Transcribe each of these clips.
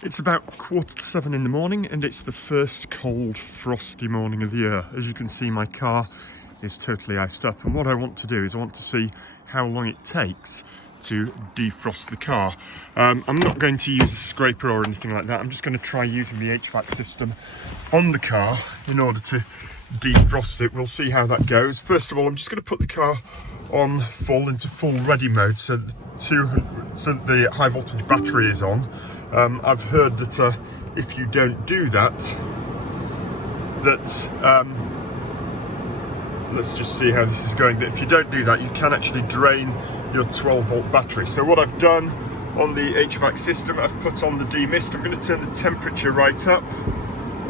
It's about 6:45 in the morning and it's the first cold, frosty morning of the year. As you can see, my car is totally iced up, and what I want to do is I want to see how long it takes to defrost the car. I'm not going to use a scraper or anything like that. I'm just going to try using the HVAC system on the car in order to defrost it. We'll see how that goes. First of all, I'm just going to put the car on into full ready mode so the high voltage battery is on. I've heard that if you don't do that, let's just see how this is going, that if you don't do that, you can actually drain your 12 volt battery. So what I've done on the HVAC system, I've put on the demist. I'm going to turn the temperature right up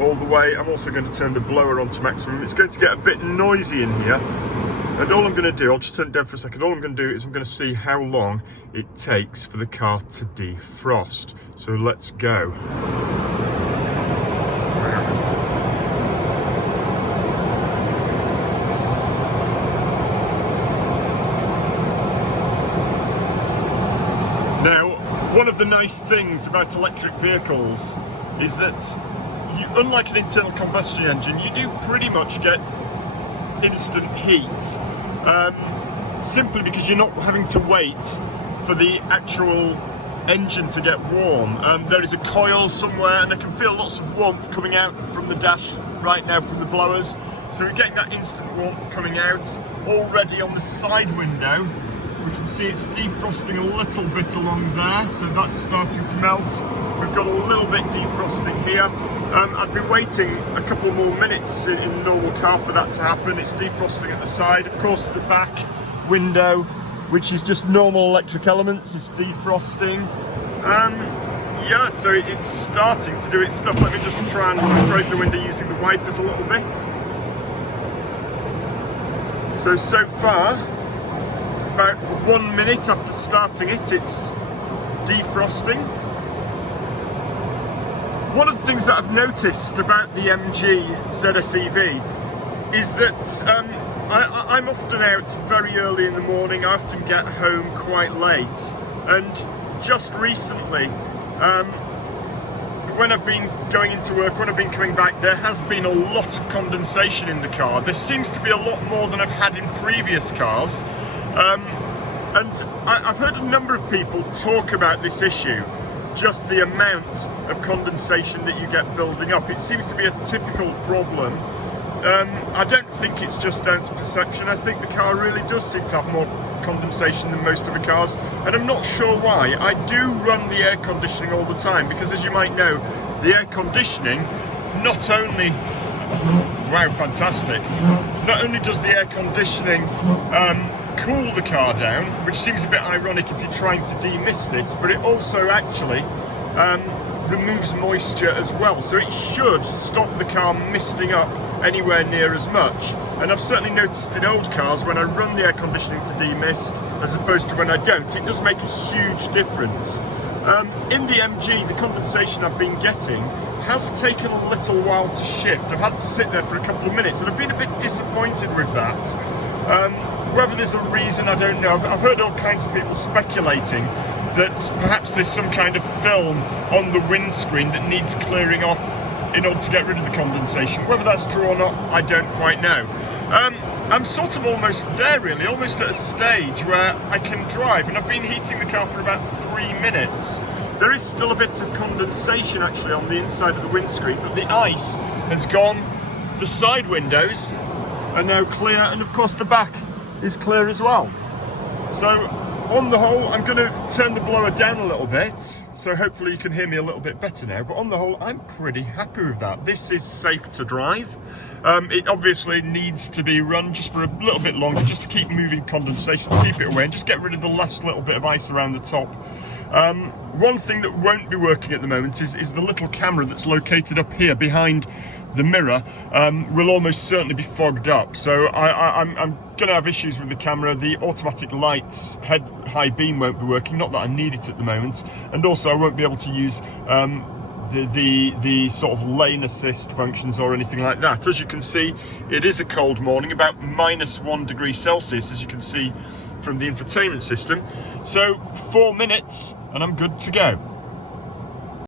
all the way. I'm also going to turn the blower on to maximum. It's going to get a bit noisy in here. And all I'm going to do, I'll just turn it down for a second, all I'm going to do is I'm going to see how long it takes for the car to defrost. So let's go. Now, one of the nice things about electric vehicles is that unlike an internal combustion engine, you do pretty much get instant heat, simply because you're not having to wait for the actual engine to get warm. There is a coil somewhere and I can feel lots of warmth coming out from the dash right now from the blowers, so we're getting that instant warmth coming out. Already on the side window we can see it's defrosting a little bit along there, so that's starting to melt. We've got a little bit defrosting here. I'd be waiting a couple more minutes in a normal car for that to happen. It's defrosting at the side. Of course, the back window, which is just normal electric elements, is defrosting. Yeah, so it's starting to do its stuff. Let me just try and scrape the window using the wipers a little bit. So far, about 1 minute after starting it, it's defrosting. One of the things that I've noticed about the MG ZS EV is that I'm often out very early in the morning. I often get home quite late, and just recently, when I've been going into work, when I've been coming back, there has been a lot of condensation in the car. There seems to be a lot more than I've had in previous cars, and I've heard a number of people talk about this issue. Just the amount of condensation that you get building up. It seems to be a typical problem. I don't think it's just down to perception. I think the car really does seem to have more condensation than most of the cars, and I'm not sure why. I do run the air conditioning all the time because, as you might know, the air conditioning not only, wow, fantastic, not only does the air conditioning cool the car down, which seems a bit ironic if you're trying to demist it, but it also actually removes moisture as well, so it should stop the car misting up anywhere near as much. And I've certainly noticed in old cars, when I run the air conditioning to demist as opposed to when I don't, it does make a huge difference. In the MG, the condensation I've been getting has taken a little while to shift. I've had to sit there for a couple of minutes and I've been a bit disappointed with that. Whether there's a reason, I don't know. I've heard all kinds of people speculating that perhaps there's some kind of film on the windscreen that needs clearing off in order to get rid of the condensation. Whether that's true or not, I don't quite know. I'm sort of almost there really, almost at a stage where I can drive, and I've been heating the car for about 3 minutes. There is still a bit of condensation actually on the inside of the windscreen, but the ice has gone. The side windows are now clear, and of course the back is clear as well. So on the whole, I'm going to turn the blower down a little bit, so hopefully you can hear me a little bit better now, but on the whole I'm pretty happy with that. This is safe to drive. It obviously needs to be run just for a little bit longer, just to keep moving condensation, to keep it away and just get rid of the last little bit of ice around the top. One thing that won't be working at the moment is the little camera that's located up here behind the mirror. Will almost certainly be fogged up, so I'm going to have issues with the camera. The automatic lights head high beam won't be working, not that I need it at the moment, and also I won't be able to use the sort of lane assist functions or anything like that. As you can see, it is a cold morning, about -1 degree Celsius, as you can see from the infotainment system. So 4 minutes and I'm good to go.